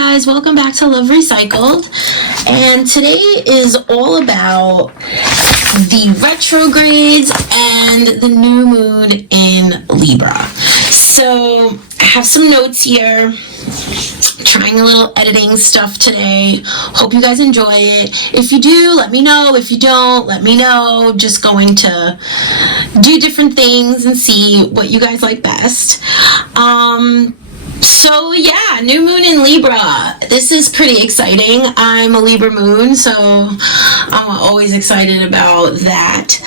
guys, welcome back to Love Recycled, and today is all about the retrogrades and the new moon in Libra. So I have some notes here, trying a little editing stuff today. Hope you guys enjoy it. If you do, let me know. If you don't, let me know. Just going to do different things and see what you guys like best. So yeah, new moon in Libra. This is pretty exciting. I'm a Libra moon, so I'm always excited about that.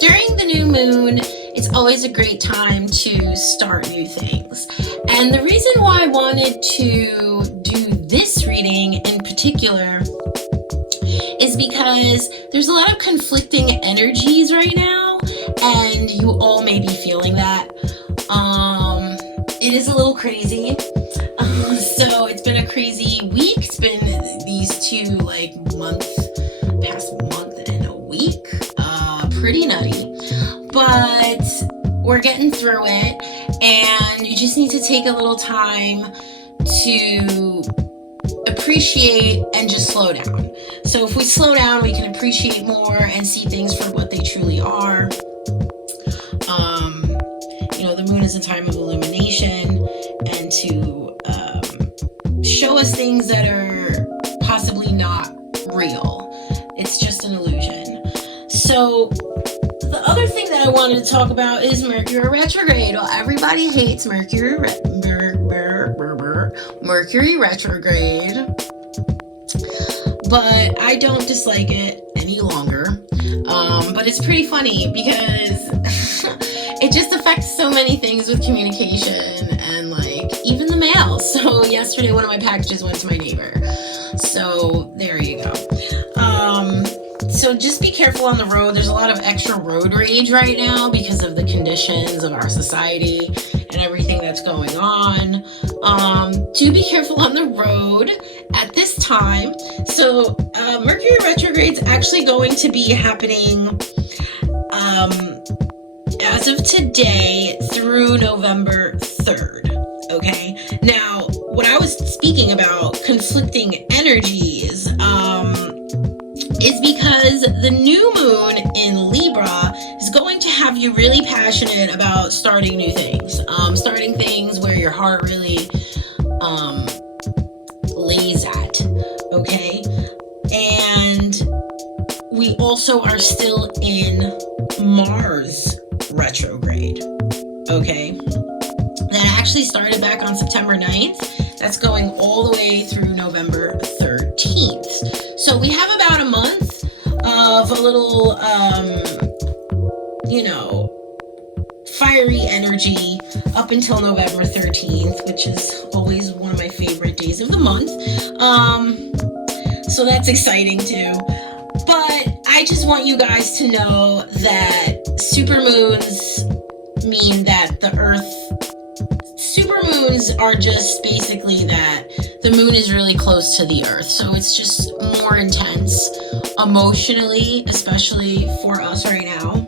During the new moon, it's always a great time to start new things. And the reason why I wanted to do this reading in particular is because there's a lot of conflicting energies right now, and you all may be feeling that. It is a little crazy. So it's been a crazy week. It's been these two past month and a week. Pretty nutty. But we're getting through it, and you just need to take a little time to appreciate and just slow down. So if we slow down, we can appreciate more and see things for what they truly are. The moon is a time of illumination and to show us things that are possibly not real. It's just an illusion. So the other thing that I wanted to talk about is Mercury retrograde. Well, everybody hates Mercury retrograde, but I don't dislike it any longer. But it's pretty funny because it just affects so many things with communication and even the mail. So yesterday one of my packages went to my neighbor. So there you go. So just be careful on the road. There's a lot of extra road rage right now because of the conditions of our society and everything that's going on. Do be careful on the road at this time. So Mercury retrograde's actually going to be happening as of today through November 3rd. Okay. Now, what I was speaking about conflicting energies is because the new moon in Libra is going to have you really passionate about starting new things, starting things where your heart really lays at, okay? And we also are still in Mars retrograde, okay? That actually started back on September 9th. That's going all the way through November 13th. So we have about a month of a little, fiery energy up until November 13th, which is always one of my favorite days of the month. So that's exciting too. But I just want you guys to know that supermoons mean that the Earth, supermoons are just basically that the moon is really close to the Earth. So it's just more intense emotionally, especially for us right now.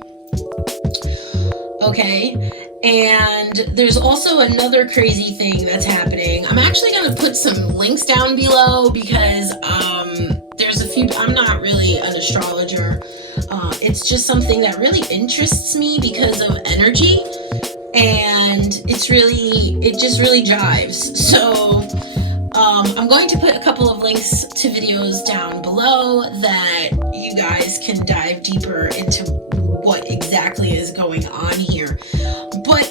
Okay. And there's also another crazy thing that's happening. I'm actually going to put some links down below because there's a few. I'm not really an astrologer. It's just something that really interests me because of energy, and it just really jives. So I'm going to put a couple of links to videos down below that you guys can dive deeper into what exactly is going on here. But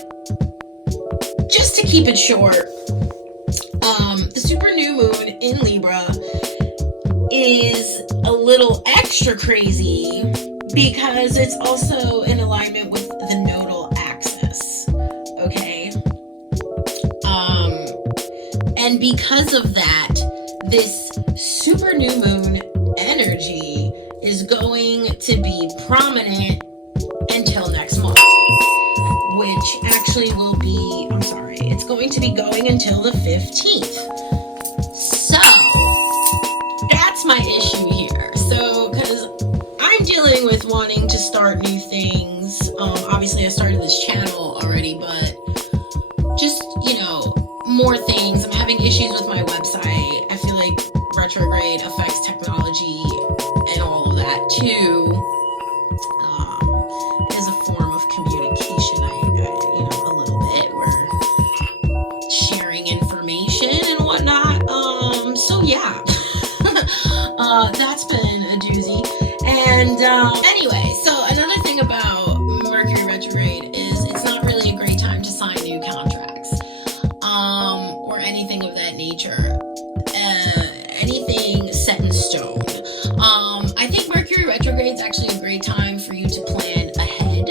just to keep it short, the super new moon in Libra is a little extra crazy because it's also in alignment with the nodal axis, okay? And because of that, this super new moon energy is going to be prominent until next month, which actually will be, it's going to be going until the 15th. So that's my issue here. So, because I'm dealing with wanting to start new things. Obviously I started this channel already, but just, more things. I'm having issues with my website. that's been a doozy. And anyway, so another thing about Mercury retrograde is it's not really a great time to sign new contracts or anything of that nature. Anything set in stone. I think Mercury retrograde is actually a great time for you to plan ahead.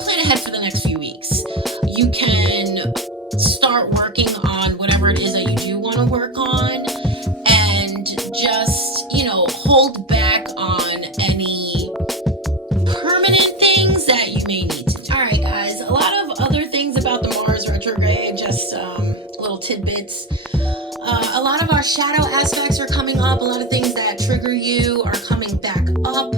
Plan ahead for the next few weeks. You can start working on whatever it is that you do want to work on, and just, you know, hold back on any permanent things that you may need to do. All right, guys, a lot of other things about the Mars retrograde, just little tidbits. A lot of our shadow aspects are coming up. A lot of things that trigger you are coming back up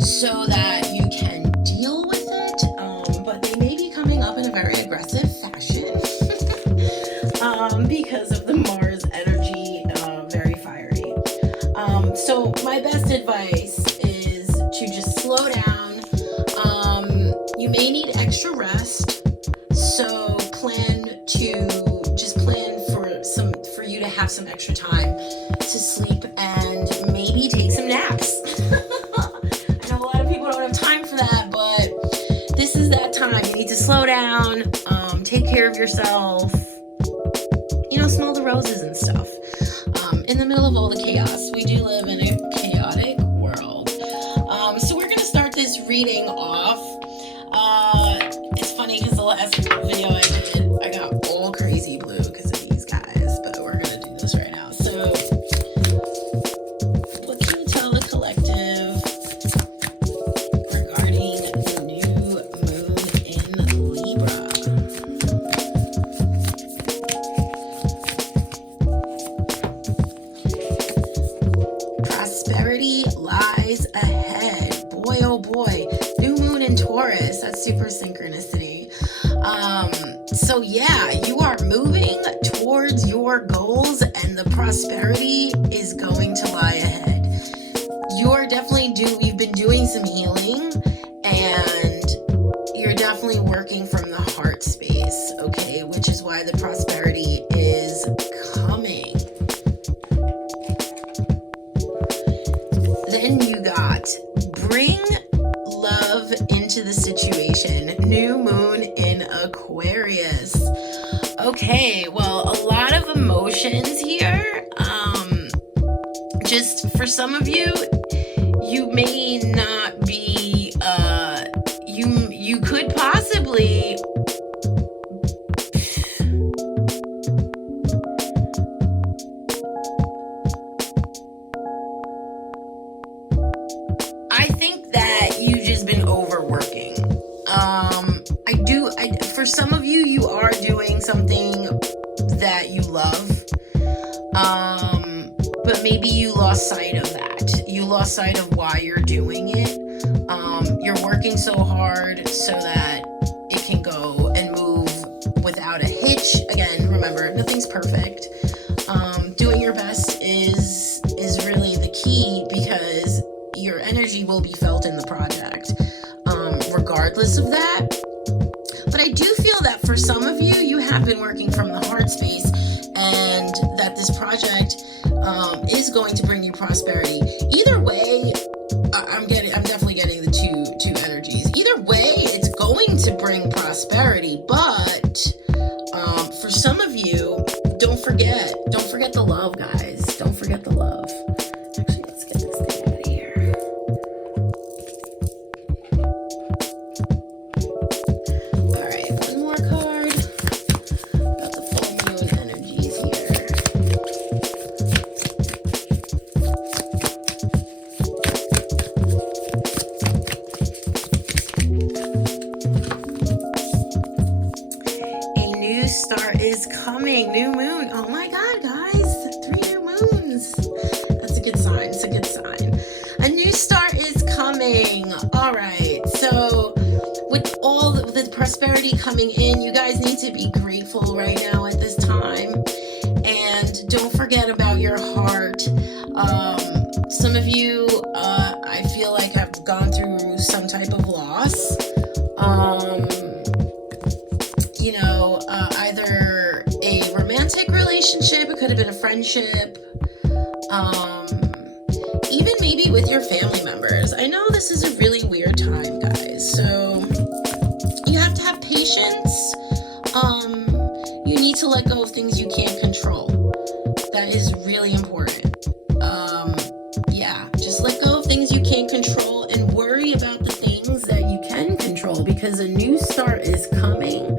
so that you can deal with it. But they may be coming up in a very aggressive fashion because of the Mars energy, very fiery. So my best advice is to just slow down. You may need extra rest. So plan for you to have some extra time to sleep and maybe take some naps. I know a lot of people don't have time for that, but this is that time. You need to slow down, take care of yourself, you know, smell the roses and stuff. In the middle of all the chaos, we do live in a chaotic world. So we're going to start this reading off. It's funny because the last video I did, I got all crazy blue because of these guys, but we're going to do this right now. So, what can you tell the collective regarding the new moon in Libra? Prosperity lies ahead. Boy, oh boy. New moon in Taurus. That's super synchronicity. So yeah, you are moving towards your goals and the prosperity is going to lie ahead. We've been doing some healing and you're definitely working from the heart space, okay? Which is why the prosperity is coming. Then you got bring love into the situation. New moon in Aquarius. Okay, well, a lot of emotions here. Just for some of you, you may not be, you could possibly I think that you've just been overworking. For some of you, you are doing something that you love. But maybe you lost sight of that. You lost sight of why you're doing it. You're working so hard so that it can go and move without a hitch. Again, remember, nothing's perfect. Doing your best is really the key because your energy will be felt in the project, regardless of that. But I do feel that for some of you, you have been working from the heart space and that this project is going to bring you prosperity. Either way, I'm definitely getting the two energies. Either way, it's going to bring prosperity, but for some of you, don't forget the love, guys. Don't forget the love. Actually, let's get this thing out of here. All right, one more card about the full moon energies here. A new start is coming. New moon. Oh my God, guys. 3 new moons. That's a good sign. It's a good sign. A new start is coming. All right. So with all the prosperity coming in, you guys need to be grateful right now at this time. And don't forget about your heart. Some of you, I feel like have gone through some type of loss. Either a romantic relationship, it could have been a friendship, Even maybe with your family members. I know this is a really weird time, guys, so you have to have patience. You need to let go of things you can't control. That is really important. Yeah, just let go of things you can't control and worry about the things that you can control, because a new start is coming.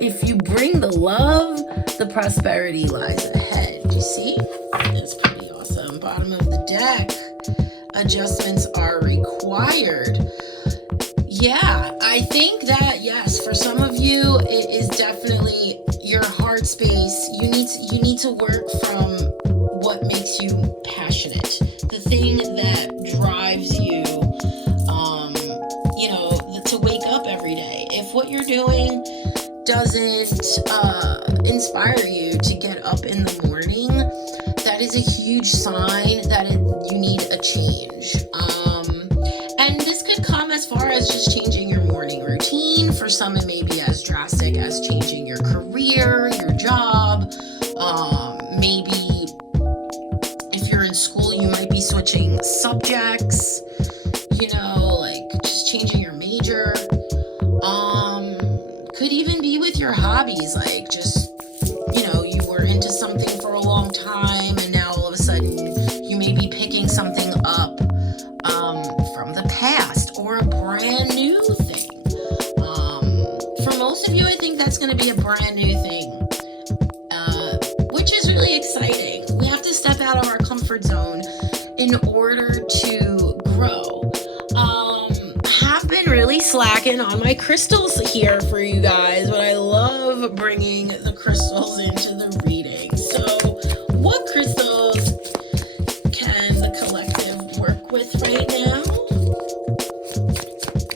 If you bring the love, the prosperity lies ahead. You see? That's pretty awesome. Bottom of the deck. Adjustments are required. Yeah, I think that, yes, for some of you, it is definitely your heart space. You need to work from what makes you passionate, the thing that drives you, to wake up every day. If what you're doing doesn't inspire you to get up in the morning, that is a huge sign that you need a change. And this could come as far as just changing your morning routine. For some, it may be as drastic as changing your career, your job. Maybe if you're in school, you might be switching subjects, like just changing your major. Could even be with your hobbies, like just, you were into something for a long time and now all of a sudden you may be picking something up from the past, or a brand new thing. For most of you, I think that's going to be a brand new thing, which is really exciting. We have to step out of our comfort zone in order to grow. I have been really slacking on my crystals here for you guys, but I love bringing the crystals into the reading. So what crystals can the collective work with right now?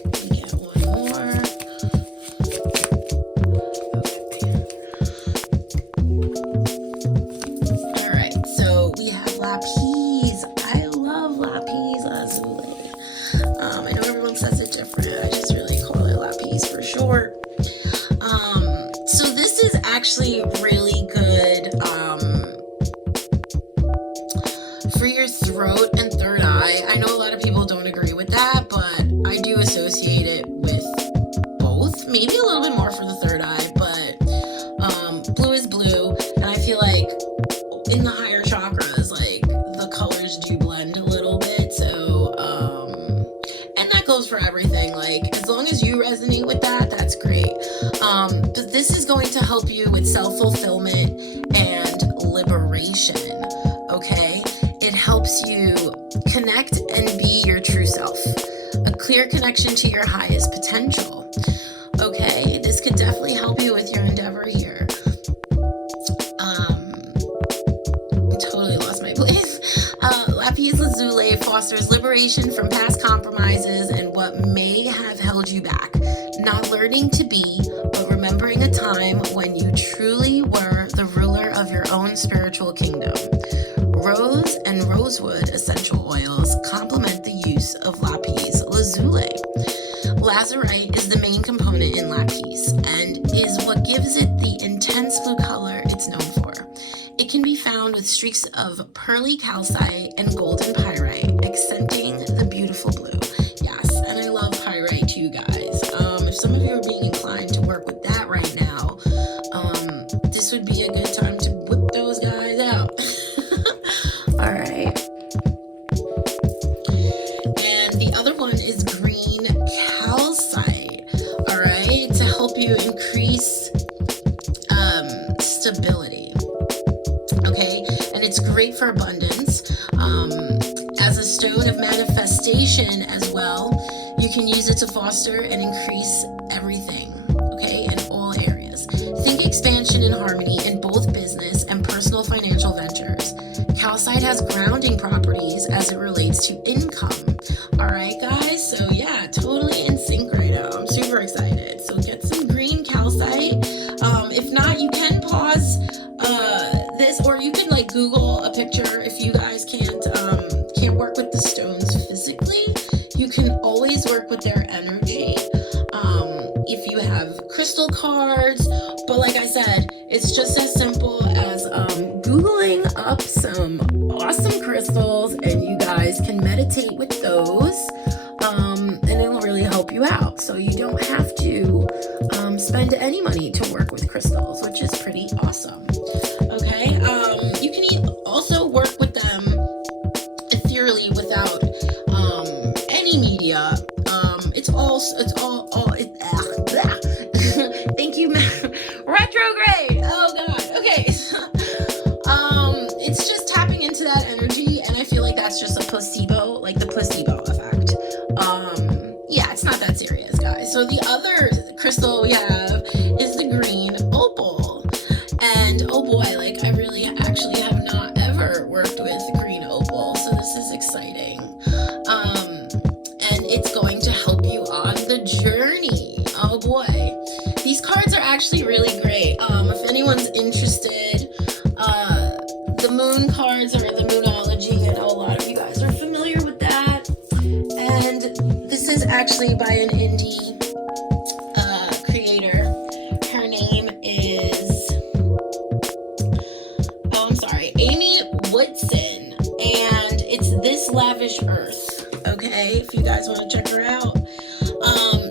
Let me get one more. Okay. All right, so we have lapis. I love lapis lazuli. I know everyone says it different. I just really call it lapis for short. So this is actually really good for your throat and third eye. I know a lot of people don't agree with that, but I do associate it with both. Maybe a little bit more for the third eye, but blue is blue, and I feel like in the higher chakras, like the colors do blend a little bit. So and that goes for everything. Like as long as you resonate with that, that's great. But this is going to help you with self-fulfillment and liberation. Okay, it helps you connect and be your true self, a clear connection to your highest potential. Okay, this could definitely help you with your endeavor here. I totally lost my place. Lapis lazuli fosters liberation from past compromises and what may have held you back. Not learning to be, but remembering a time when you truly were the ruler of your own spiritual kingdom. Rose and rosewood essential oils complement the use of lapis lazuli. Lazurite is the main component in lapis and is what gives it the intense blue color it's known for. It can be found with streaks of pearly calcite and golden pyrite, accenting the beautiful blue. Yes, and I love pyrite too, guys. If some of you are being inclined to work with that right now, this would be a good time to whip those guys out. All right. And the other one is green calcite. All right, to help you increase stability. Okay, and it's great for abundance. As a stone of manifestation as well, you can use it to foster and increase everything, okay, in all areas. Think expansion and harmony in both business and personal financial ventures. Calcite has grounding properties as it relates to income. All right, guys, so yeah, totally in sync right now. I'm super excited. So get some green calcite. If not, you can pause this, or you can like Google a picture if you guys can't work with the stones physically. You can always work with their energy if you have crystal cards. But like I said, it's just as simple as Googling up some awesome anyone's interested, the moon cards are the moonology. I know a lot of you guys are familiar with that. And this is actually by an indie creator. Her name is, Amy Woodson. And it's This Lavish Earth. Okay, if you guys want to check her out.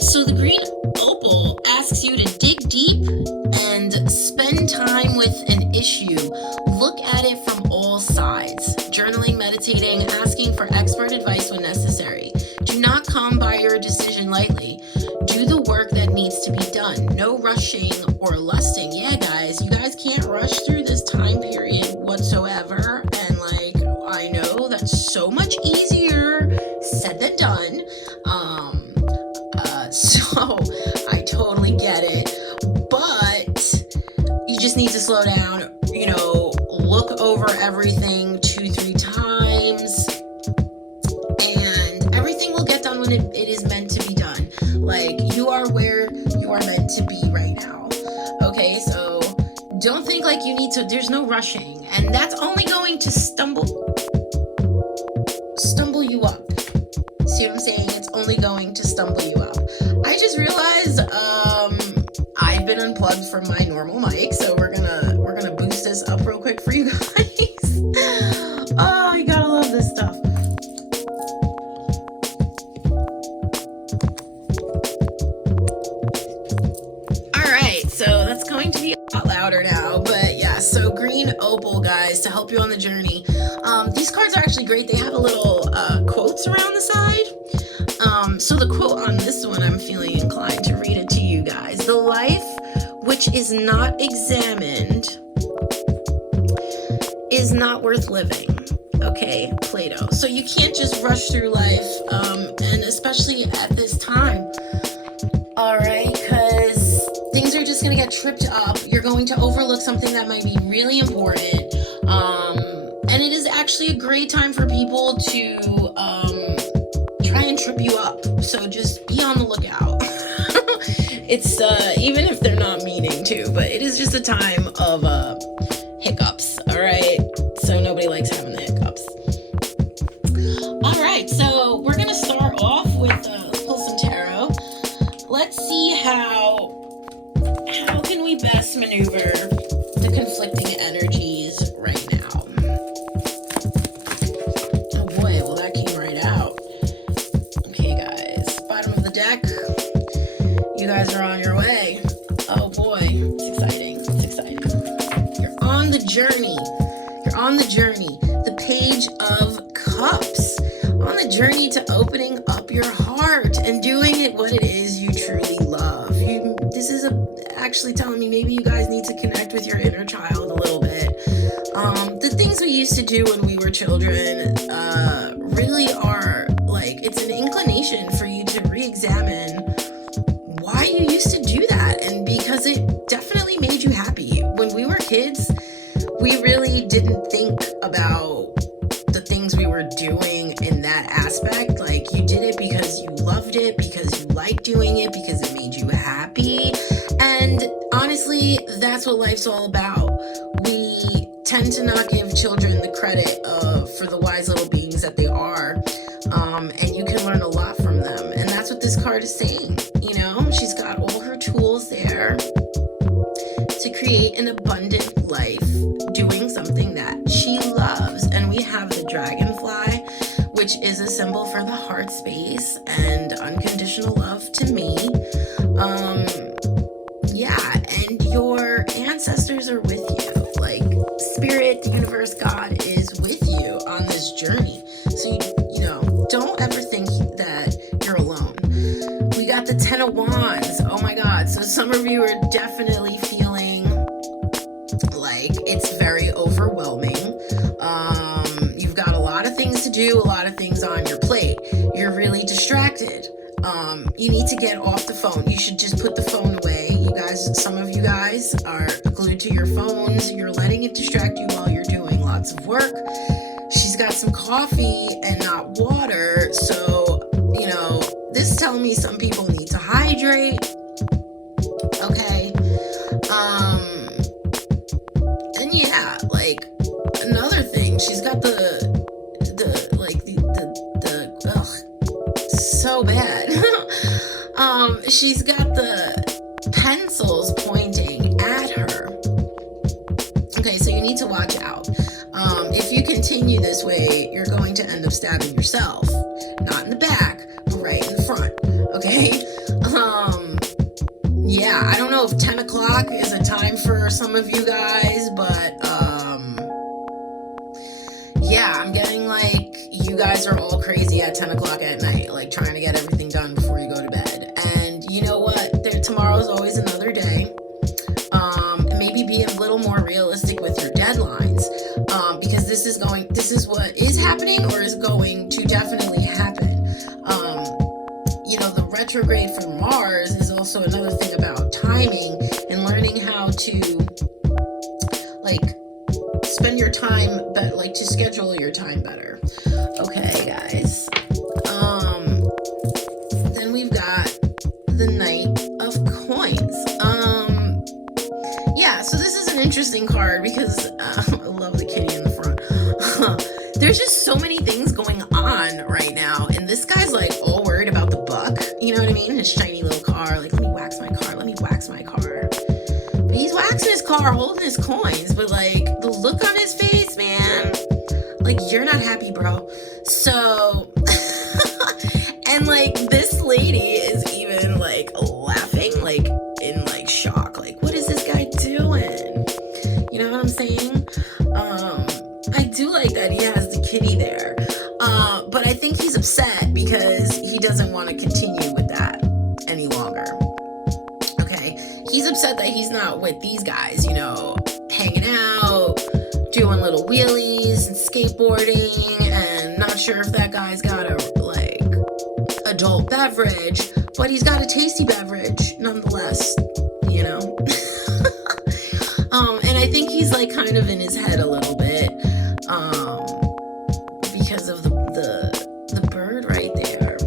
So the green opal asks you to dig deep and spend time with an issue. Look at it from all sides. Journaling, meditating, asking for expert advice when necessary. Do not come by your decision lightly. Do the work that needs to be done. No rushing or lusting. Yeah, guys, you guys can't rush through this time period whatsoever. And I know that's so much easier said than done. So I totally get it, but you just need to slow down, look over everything 2-3 times, and everything will get done when it is meant to be done. You are where you are meant to be right now. Okay, so don't think you need to, there's no rushing, and that's only going to stumble you up. See what I'm saying? It's only going to stumble you up. I just realized I've been unplugged from my normal mic, so we're gonna boost this up real quick for you guys. Oh, you gotta love this stuff. Alright, so that's going to be a lot louder now, but yeah, so green opal, guys, to help you on the journey. These cards are actually great. They have a little quotes around the side. So the quote on this one, I'm feeling inclined to read it to you guys. The life which is not examined is not worth living. Okay, Plato. So you can't just rush through life, and especially at this time. All right, because things are just going to get tripped up. You're going to overlook something that might be really important. And it is actually a great time for people to try and trip you up. So just be on the lookout. It's even if they're not meaning to, but it is just a time of hiccups. All right, so nobody likes having the hiccups. All right, so we're gonna start off with pull some tarot. Let's see how can we best maneuver the conflicting energies right now. Oh boy, well that came right out. Okay, guys, bottom of the deck. You guys are on your way. Oh boy, it's exciting. It's exciting. You're on the journey. You're on the journey. The Page of Cups. On the journey to opening up your heart and doing it what it is you truly love. This is actually telling me maybe you guys need to connect with your inner child a little bit. The things we used to do when we were children really are it's an inclination for you to re-examine why you used to do that, and because it definitely made you happy. When we were kids, we really didn't think about the things we were doing in that aspect. You did it because you loved it, because you liked doing it, because it made you happy. And honestly, that's what life's all about. We tend to not give children the credit for the wise little beings that they are. And you can learn a lot from them. And that's what this card is saying. She's got all her tools there to create an abundant life, doing something that she loves. And we have the dragonfly, which is a symbol for the heart space and unconditional love to me. And your ancestors are with you. Spirit, the universe, God is with you on this journey. So don't ever think that you're alone. We got the Ten of Wands. Oh my God. So some of you are definitely feeling like it's very overwhelming. You've got a lot of things to do, a lot of things on your plate. You're really distracted. You need to get off the phone. You should just put the phone away. You guys, some of you guys are glued to your phones. You're letting it distract you while you're doing lots of work. She's got some coffee and not water. So, this is telling me some people need to hydrate. Okay. she's got the pencils pointing at her. Okay, so you need to watch out. If you continue this way, you're going to end up stabbing yourself. Not in the back, but right in the front. Okay? Yeah, I don't know if 10 o'clock is a time for some of you guys, but yeah, I'm getting like you guys are all crazy at 10 o'clock at night, like trying to get everything done before you go to bed. And you know what? Tomorrow's always another day. Maybe be a little more realistic with your deadlines, because this is what is happening or is going to definitely happen. You know, the retrograde for Mars is also another thing about timing and learning how to like spend your time, but like to schedule your time better. Okay, guys. Then we've got the Knight of Coins. Yeah, so this is an interesting card because I love the kitty in the front. There's just so many things going on right now, and this guy's like all worried about the buck. You know what I mean? His shiny little car. Like, let me wax my car. Let me wax my car. But he's waxing his car, holding his coins, but like the look on his face, man. Like, you're not happy, bro. So, and like this lady is even like laughing, like in like shock. Like, what is this guy doing? You know what I'm saying? I do like that he has the kitty there. But I think he's upset because he doesn't want to continue with that any longer. Okay? He's upset that he's not with these guys, you know, hanging out, doing little wheelies and skateboarding, and not sure if that guy's got a, like, adult beverage, but he's got a tasty beverage nonetheless, you know? And I think he's, like, kind of in his head a little bit, because of the bird right there.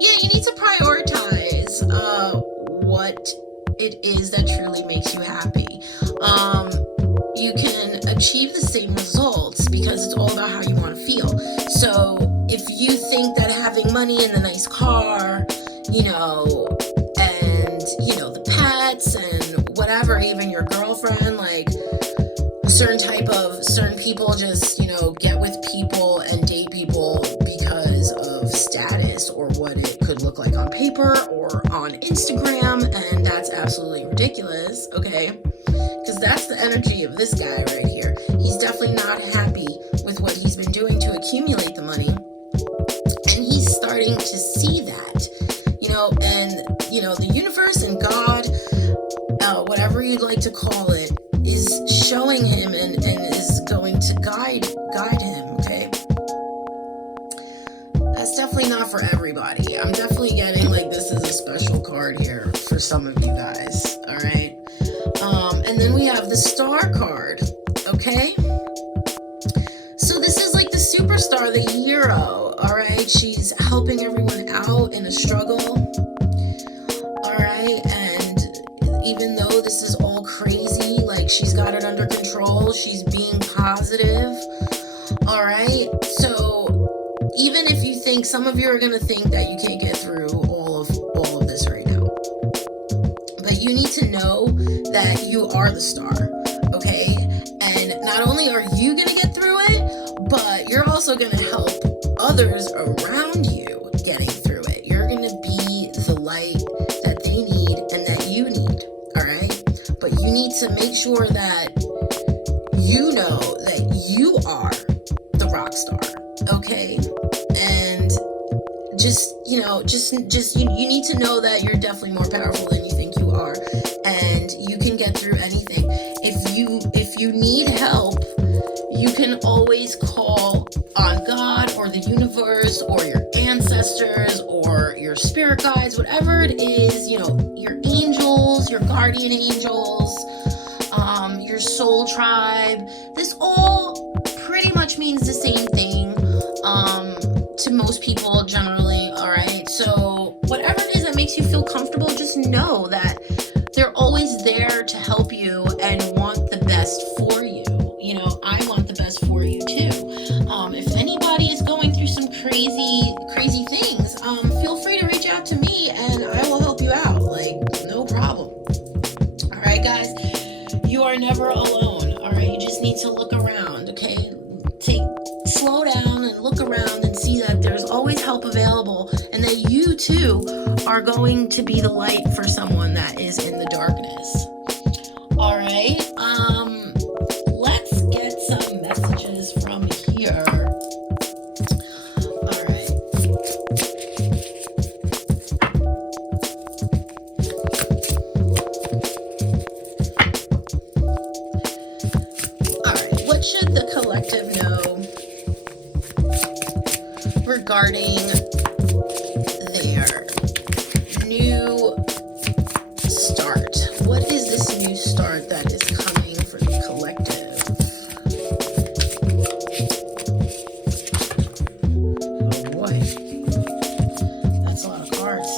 Yeah, you need to prioritize what it is that truly makes you happy. You can achieve the same results because it's all about how you want to feel. So if you think that having money and the nice car, you know, and, you know, the pets and whatever, even your girlfriend, like certain people just, you know, get with people and date people because of status or what it could look like on paper or on Instagram, and that's absolutely ridiculous, okay? Because that's the energy of this guy right here. He's definitely not happy with what he's been doing to accumulate the money, and he's starting to see that, you know, and, you know, the universe and God, whatever you'd like to call it, is showing him and is going to guide him, okay? That's definitely not for everybody. I'm definitely getting like this is a special card here for some of you guys, all right? And then we have the Star card, okay? So this is like the superstar, the hero, all right? She's helping everyone out in a struggle, all right? And even though this is all crazy, like she's got it under control, she's being positive, all right? So even if you think, some of you are going to think that you can't get through all of this right now, but you need to know that you are the star, okay? And not only are you going to get through it, but you're also going to help others around you getting through it. You're going to be the light that they need and that you need, all right? But you need to make sure that you know that you are the rock star, okay? And just, you know, you need to know that you're definitely more powerful than you think you are, and you can get through anything. If you need help, you can always call on God or the universe or your ancestors or your spirit guides, whatever it is, you know, your angels, your guardian angels, your soul tribe. This all pretty much means the same thing to most people generally, all right? So whatever it is that makes you feel comfortable, just know that they're always there to help you and want the best for you. You know, I want the best for you too. If anybody is going through some crazy things, right, guys? You are never alone, all right? You just need to look around, okay? Slow down and look around and see that there's always help available, and that you too are going to be the light for someone that is in the darkness. All right, let's get some messages from here. All right. All right, what should the collective know regarding their new start? What is this new start that is coming for the collective? Oh boy, that's a lot of cards.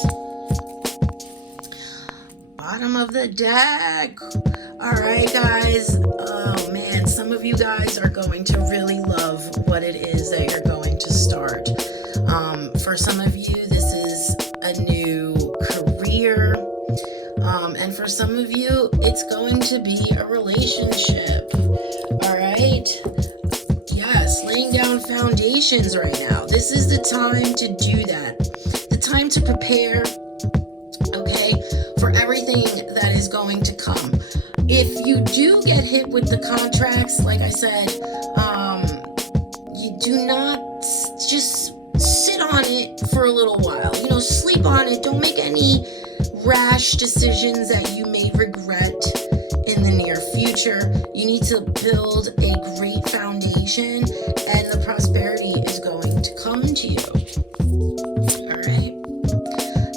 Bottom of the deck. All right, guys. Oh man, some of you guys are going to really love what it is that you're going to start. For some of you, this is a new career. And for some of you, it's going to be a relationship. All right. Yes, laying down foundations right now. This is the time to do that. The time to prepare, okay, for everything that is going to come. If you do get hit with the contracts, like I said, you do not just sit on it for a little while. You know, sleep on it. Don't make any rash decisions that you may regret in the near future. You need to build a great foundation, and the prosperity is going to come to you. All right.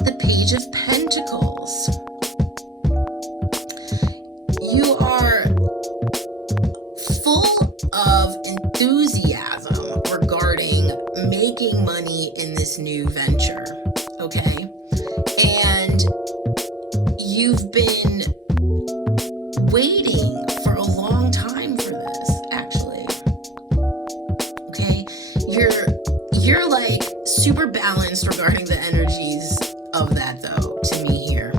The Page of Pentacles. You are full of enthusiasm regarding making money in this new venture, okay? And you've been waiting for a long time for this, actually. Okay? You're like super balanced regarding the energies of that, though, to me here.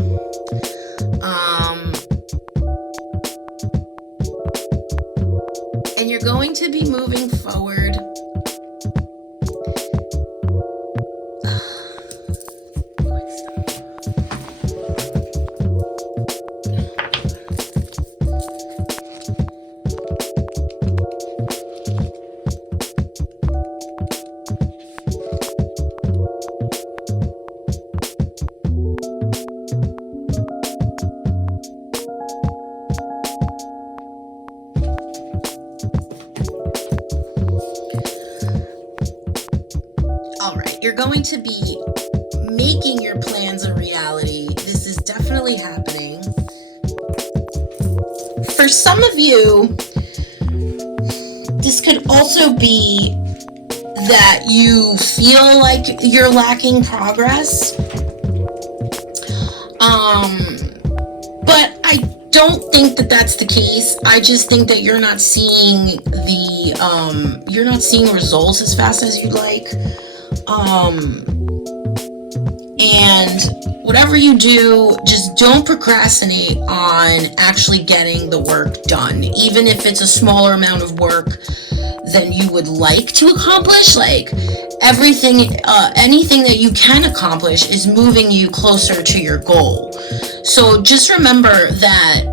And you're going to be moving forward. You're going to be making your plans a reality. This is definitely happening. For some of you, this could also be that you feel like you're lacking progress. But I don't think that that's the case. I just think that you're not seeing results as fast as you'd like. And whatever you do, just don't procrastinate on actually getting the work done, even if it's a smaller amount of work than you would like to accomplish. Like anything that you can accomplish is moving you closer to your goal. So just remember that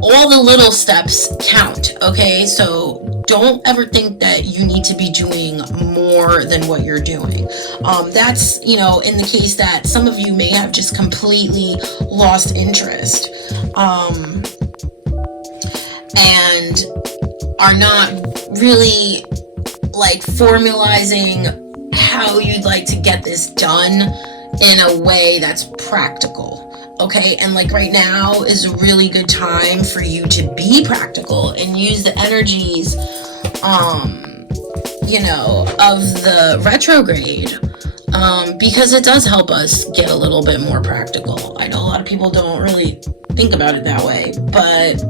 all the little steps count, okay? So don't ever think that you need to be doing more than what you're doing. That's, in the case that some of you may have just completely lost interest and are not really like formalizing how you'd like to get this done in a way that's practical. Okay, and like right now is a really good time for you to be practical and use the energies, of the retrograde, because it does help us get a little bit more practical. I know a lot of people don't really think about it that way, but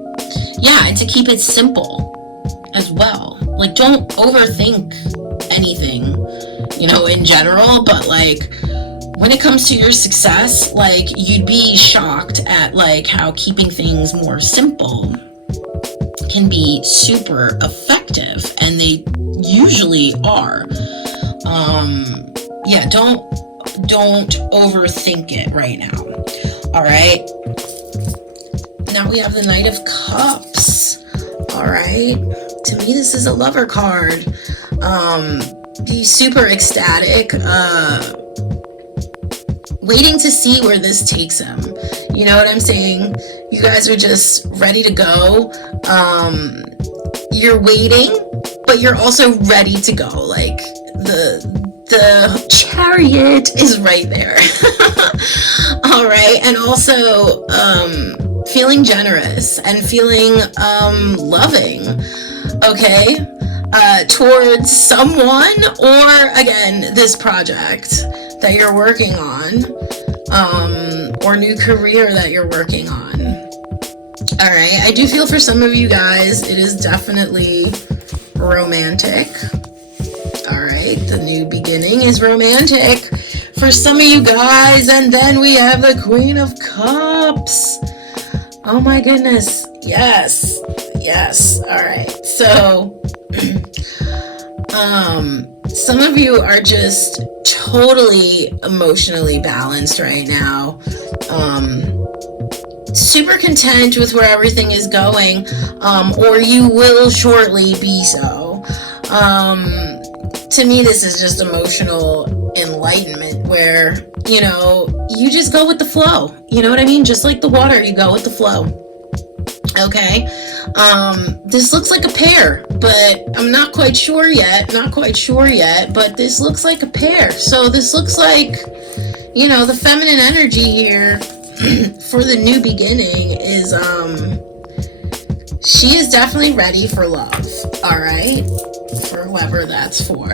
yeah, and to keep it simple as well. Like, don't overthink anything, in general, but like, when it comes to your success, like, you'd be shocked at like how keeping things more simple can be super effective, and they usually are. Yeah, don't overthink it right now. All right, now we have the Knight of Cups. All right, to me this is a lover card. Be super ecstatic, waiting to see where this takes him. You know what I'm saying? You guys are just ready to go. You're waiting, but you're also ready to go. Like, the Chariot is right there. All right, and also feeling generous and feeling loving, okay, towards someone, or again, this project that you're working on, or new career that you're working on. All right, I do feel for some of you guys it is definitely romantic. All right, the new beginning is romantic for some of you guys. And then we have the Queen of Cups. Oh my goodness, yes. All right, so some of you are just totally emotionally balanced right now, super content with where everything is going, or you will shortly be so. To me, this is just emotional enlightenment, where, you know, you just go with the flow. You know what I mean? Just like the water, you go with the flow. Okay, this looks like a pair, but I'm not quite sure yet, but this looks like a pair. So this looks like, you know, the feminine energy here for the new beginning is, she is definitely ready for love. All right, for whoever that's for.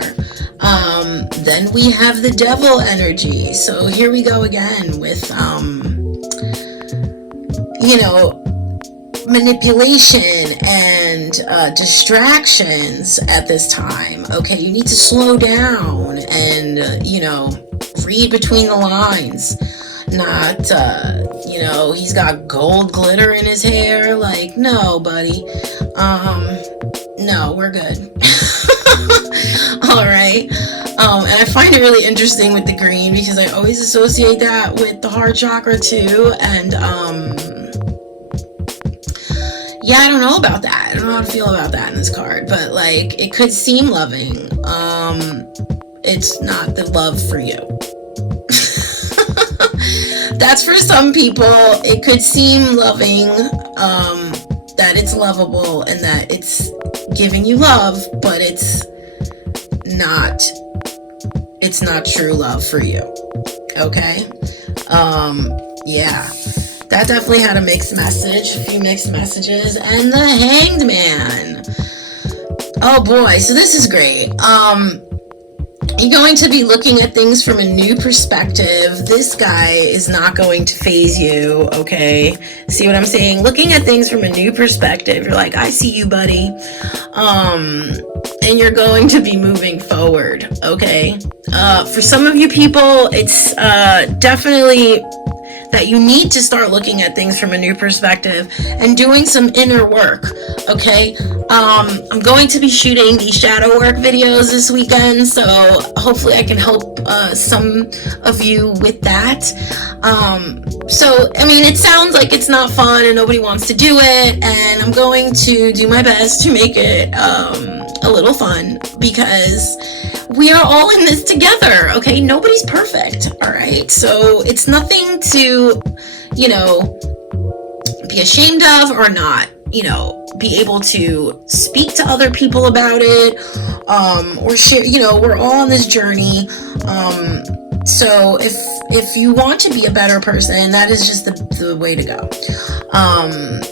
Then we have the Devil energy. So here we go again with, you know, manipulation and distractions at this time. Okay, you need to slow down and, you know, read between the lines. Not, you know, he's got gold glitter in his hair. Like, no, buddy. No, we're good. All right. And I find it really interesting with the green, because I always associate that with the heart chakra too. And, yeah, I don't know about that. I don't know how to feel about that in this card, but like, it could seem loving. It's not the love for you. That's for some people. It could seem loving, that it's lovable and that it's giving you love, but it's not true love for you. Okay? Yeah. That definitely had a mixed message, a few mixed messages. And the Hanged Man. Oh boy, so this is great. You're going to be looking at things from a new perspective. This guy is not going to phase you, okay? See what I'm saying? Looking at things from a new perspective. You're like, I see you, buddy. And you're going to be moving forward, okay? For some of you people, it's definitely that you need to start looking at things from a new perspective and doing some inner work, okay? I'm going to be shooting these shadow work videos this weekend, so hopefully I can help some of you with that. So, I mean, it sounds like it's not fun and nobody wants to do it, and I'm going to do my best to make it a little fun, because we are all in this together, okay? Nobody's perfect, all right? So it's nothing to, you know, be ashamed of, or not, you know, be able to speak to other people about it, or share. You know, we're all on this journey. So if you want to be a better person, that is just the way to go.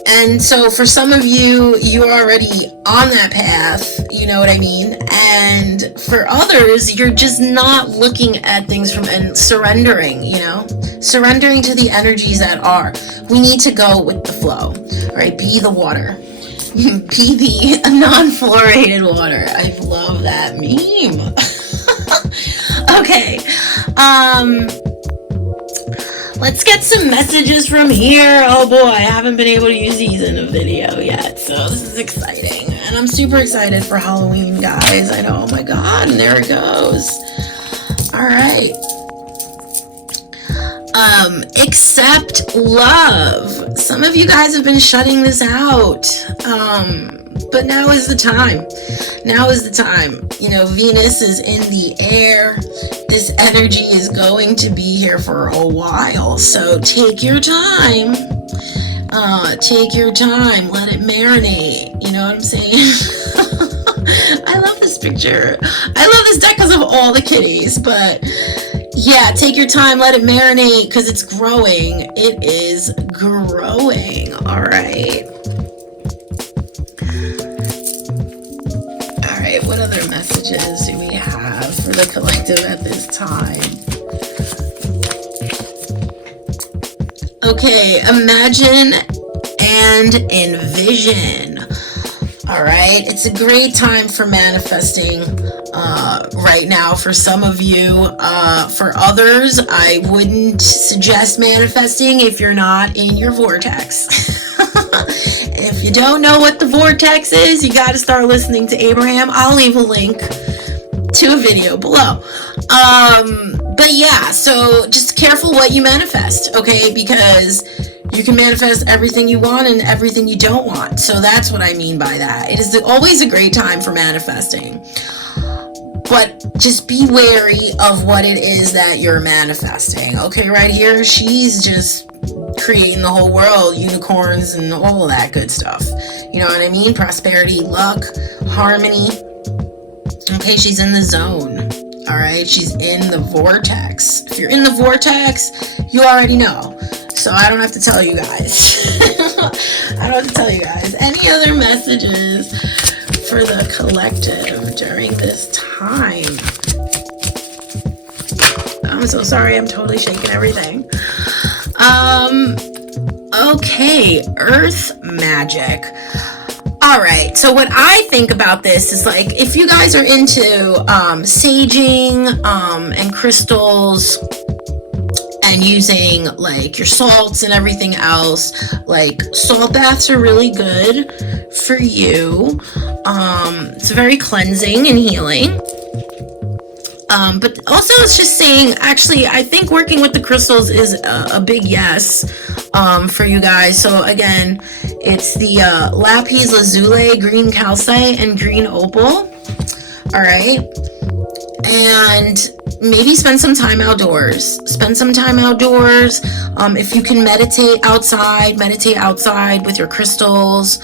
And so for some of you, you're already on that path, you know what I mean? And for others, you're just not looking at things from, and surrendering, you know? Surrendering to the energies that are. We need to go with the flow, right? Be the water. Be the non-fluoridated water. I love that meme. Okay. Let's get some messages from here. Oh boy, I haven't been able to use these in a video yet, so this is exciting. And I'm super excited for Halloween, guys. I know, oh my god, and there it goes. Alright. Accept love. Some of you guys have been shutting this out. But now is the time. Now is the time. You know, Venus is in the air. This energy is going to be here for a while. So take your time. Take your time. Let it marinate. You know what I'm saying? I love this picture. I love this deck because of all the kitties. But yeah, take your time. Let it marinate because it's growing. It is growing. All right. What other messages do we have for the collective at this time? Okay, imagine and envision. All right, it's a great time for manifesting right now for some of you. For others, I wouldn't suggest manifesting if you're not in your vortex. If you don't know what the vortex is, you got to start listening to Abraham. I'll leave a link to a video below. But yeah, so just careful what you manifest, okay? Because you can manifest everything you want and everything you don't want. So that's what I mean by that. It is always a great time for manifesting. But just be wary of what it is that you're manifesting. Okay, right here, she's just creating the whole world, unicorns and all of that good stuff. You know what I mean? Prosperity, luck, harmony. Okay, she's in the zone. All right, she's in the vortex. If you're in the vortex, you already know. So I don't have to tell you guys. I don't have to tell you guys. Any other messages for the collective during this time? I'm so sorry. I'm totally shaking everything. Okay, earth magic. All right, so what I think about this is, like, if you guys are into saging and crystals and using like your salts and everything else, like salt baths are really good for you. It's very cleansing and healing. But also it's just saying, actually, I think working with the crystals is a big yes for you guys. So again, it's the lapis lazuli, green calcite, and green opal. All right. And maybe spend some time outdoors. Spend some time outdoors. If you can meditate outside with your crystals.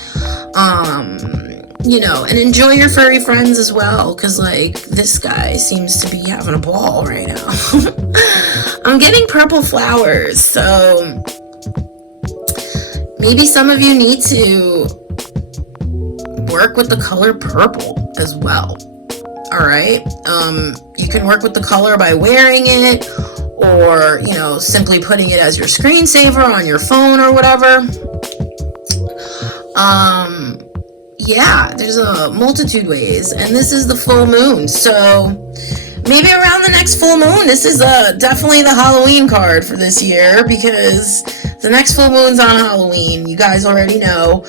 You know, and enjoy your furry friends as well, because like this guy seems to be having a ball right now. I'm getting purple flowers, so maybe some of you need to work with the color purple as well. All right, you can work with the color by wearing it, or you know, simply putting it as your screensaver on your phone or whatever. Yeah, there's a multitude ways, and this is the full moon, so maybe around the next full moon, this is definitely the Halloween card for this year, because the next full moon's on Halloween. You guys already know.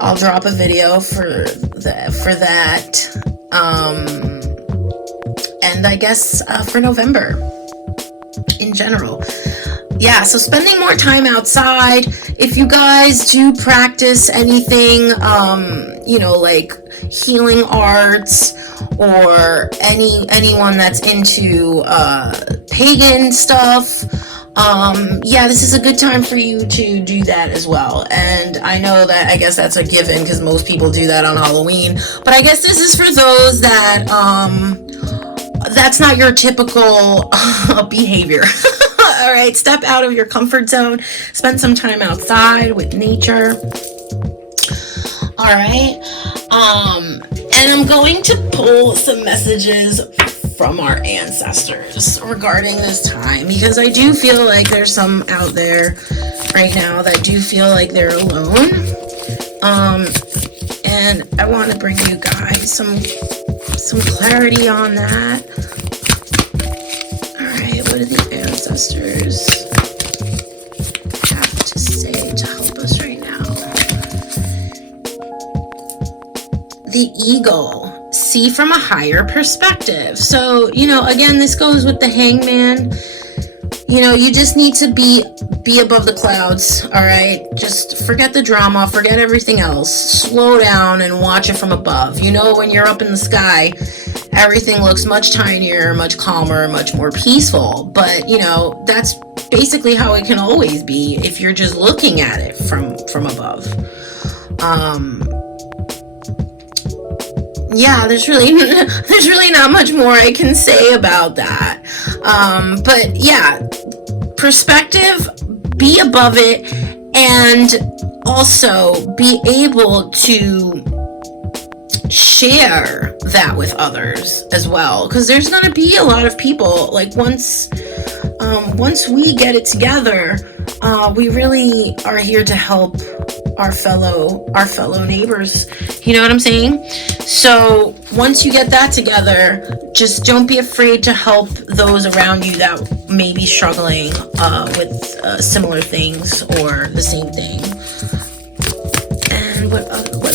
I'll drop a video for that, and I guess for November in general. Yeah, so spending more time outside. If you guys do practice anything, you know, like healing arts, or anyone that's into pagan stuff, yeah, this is a good time for you to do that as well. And I know that, I guess that's a given because most people do that on Halloween, but I guess this is for those that that's not your typical behavior. All right, step out of your comfort zone, spend some time outside with nature. All right, and I'm going to pull some messages from our ancestors regarding this time, because I do feel like there's some out there right now that do feel like they're alone. And I want to bring you guys some clarity on that. All right, what are the ancestors the eagle. See from a higher perspective. So, you know, again, this goes with the hangman. You know, you just need to be above the clouds, all right? Just forget the drama, forget everything else. Slow down and watch it from above. You know, when you're up in the sky, everything looks much tinier, much calmer, much more peaceful. But, you know, that's basically how it can always be if you're just looking at it from above. Yeah, there's really not much more I can say about that. But yeah, perspective, be above it, and also be able to share that with others as well, because there's going to be a lot of people, like once we get it together, we really are here to help our fellow neighbors. You know what I'm saying? So once you get that together, just don't be afraid to help those around you that may be struggling with similar things or the same thing. And what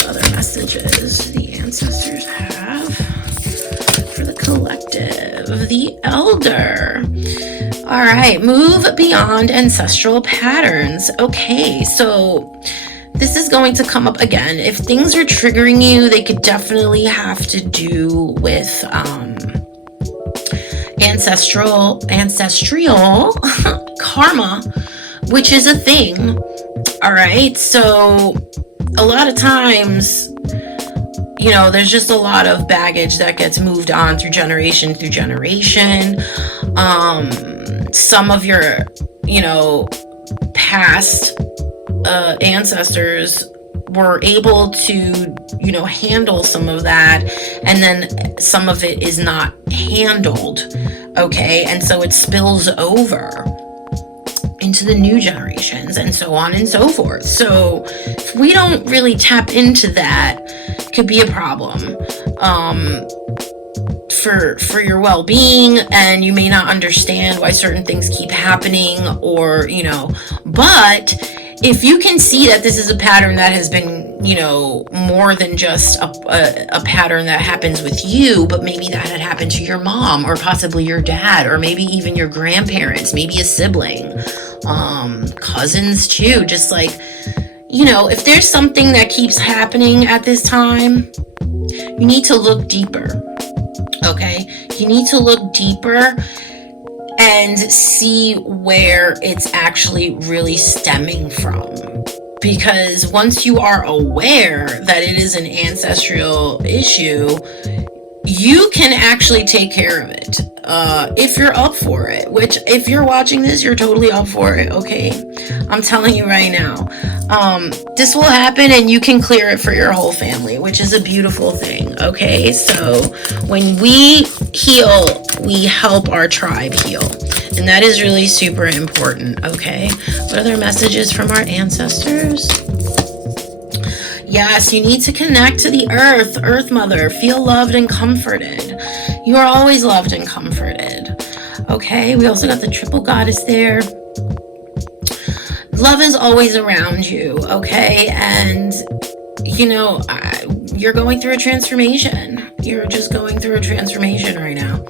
other messages the ancestors have for the collective? The Elder. All right, move beyond ancestral patterns. Okay, so this is going to come up again. If things are triggering you, they could definitely have to do with ancestral karma, which is a thing. All right, so a lot of times, you know, there's just a lot of baggage that gets moved on through generation. Some of your, you know, past ancestors were able to, you know, handle some of that, and then some of it is not handled, okay? And so it spills over into the new generations and so on and so forth. So if we don't really tap into that, it could be a problem for your well-being, and you may not understand why certain things keep happening, or, you know, but if you can see that this is a pattern that has been, you know, more than just a pattern that happens with you, but maybe that had happened to your mom, or possibly your dad, or maybe even your grandparents, maybe a sibling, cousins too, just like, you know, if there's something that keeps happening at this time, you need to look deeper, okay? You need to look deeper and see where it's actually really stemming from. Because once you are aware that it is an ancestral issue, you can actually take care of it. If you're up for it, which if you're watching this, you're totally up for it, okay? I'm telling you right now. This will happen and you can clear it for your whole family, which is a beautiful thing, okay? So when we heal, we help our tribe heal. And that is really super important, okay? What other messages from our ancestors? Yes, you need to connect to the Earth Mother. Feel loved and comforted. You are always loved and comforted. Okay, we also got the Triple Goddess there. Love is always around you, okay? And, you know, you're going through a transformation. You're just going through a transformation right now.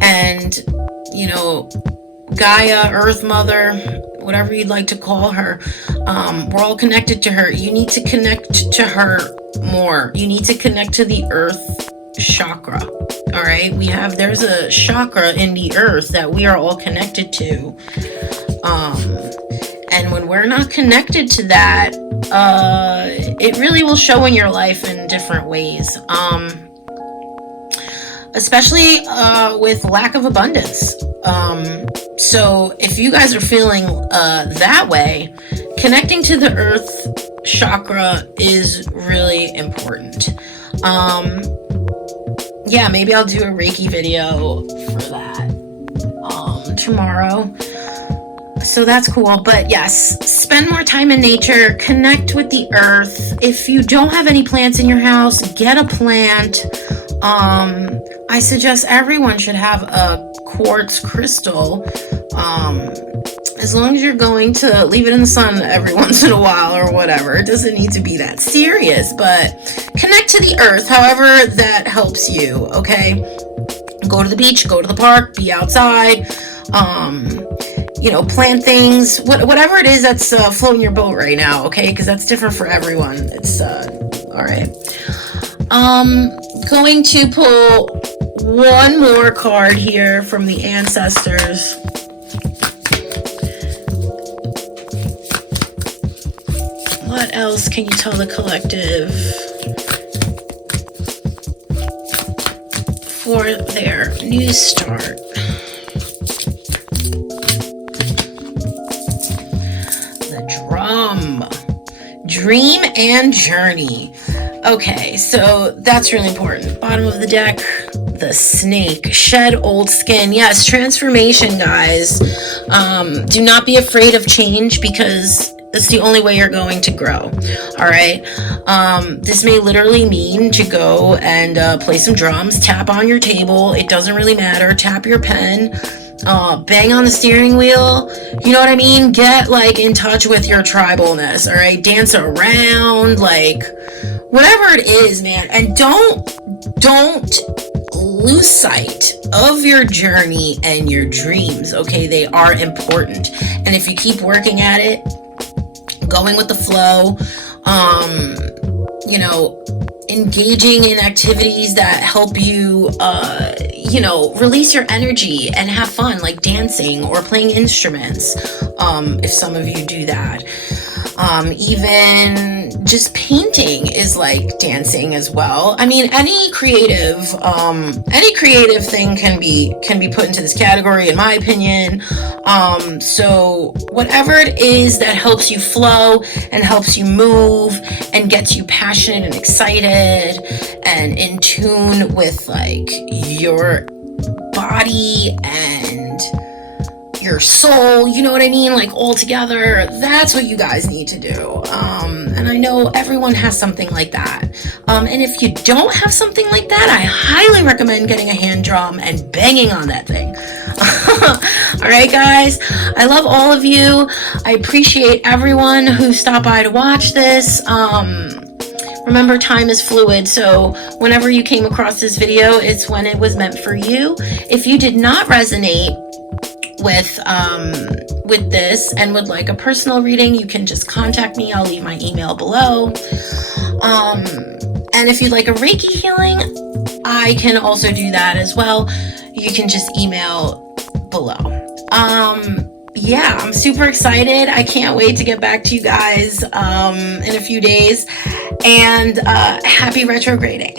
And, you know, Gaia, Earth Mother, whatever you'd like to call her, we're all connected to her. You need to connect to her more. You need to connect to the Earth chakra. All right, there's a chakra in the Earth that we are all connected to, and when we're not connected to that, it really will show in your life in different ways, especially with lack of abundance. So if you guys are feeling that way, connecting to the Earth chakra is really important. Yeah, maybe I'll do a Reiki video for that tomorrow. So that's cool. But yes, spend more time in nature, connect with the Earth. If you don't have any plants in your house, get a plant. I suggest everyone should have a quartz crystal As long as you're going to leave it in the sun every once in a while or whatever. It doesn't need to be that serious, but connect to the earth however that helps you, okay? Go to the beach, go to the park, be outside, you know, plant things, whatever it is that's floating your boat right now, okay? Because that's different for everyone. It's, all right. Going to pull one more card here from the ancestors. What else can you tell the collective for their new start? The drum. Dream and journey. Okay, so that's really important. Bottom of the deck, the snake. Shed old skin. Yes, transformation, guys. Do not be afraid of change, because it's the only way you're going to grow. All right. This may literally mean to go and play some drums, tap on your table. It doesn't really matter. Tap your pen, bang on the steering wheel. You know what I mean? Get like in touch with your tribalness. All right. Dance around, like whatever it is, man. And don't lose sight of your journey and your dreams. Okay. They are important. And if you keep working at it, going with the flow, you know, engaging in activities that help you, you know, release your energy and have fun, like dancing or playing instruments, if some of you do that. Even just painting is like dancing as well. I mean, any creative thing can be put into this category, in my opinion. So whatever it is that helps you flow and helps you move and gets you passionate and excited and in tune with like your body and your soul, you know what I mean? Like all together, that's what you guys need to do. And I know everyone has something like that. And if you don't have something like that, I highly recommend getting a hand drum and banging on that thing. All right, guys, I love all of you. I appreciate everyone who stopped by to watch this. Remember, time is fluid, so whenever you came across this video, it's when it was meant for you. If you did not resonate with this and would like a personal reading, you can just contact me. I'll leave my email below. And if you'd like a Reiki healing, I can also do that as well. You can just email below. Yeah, I'm super excited. I can't wait to get back to you guys in a few days. And happy retrograding.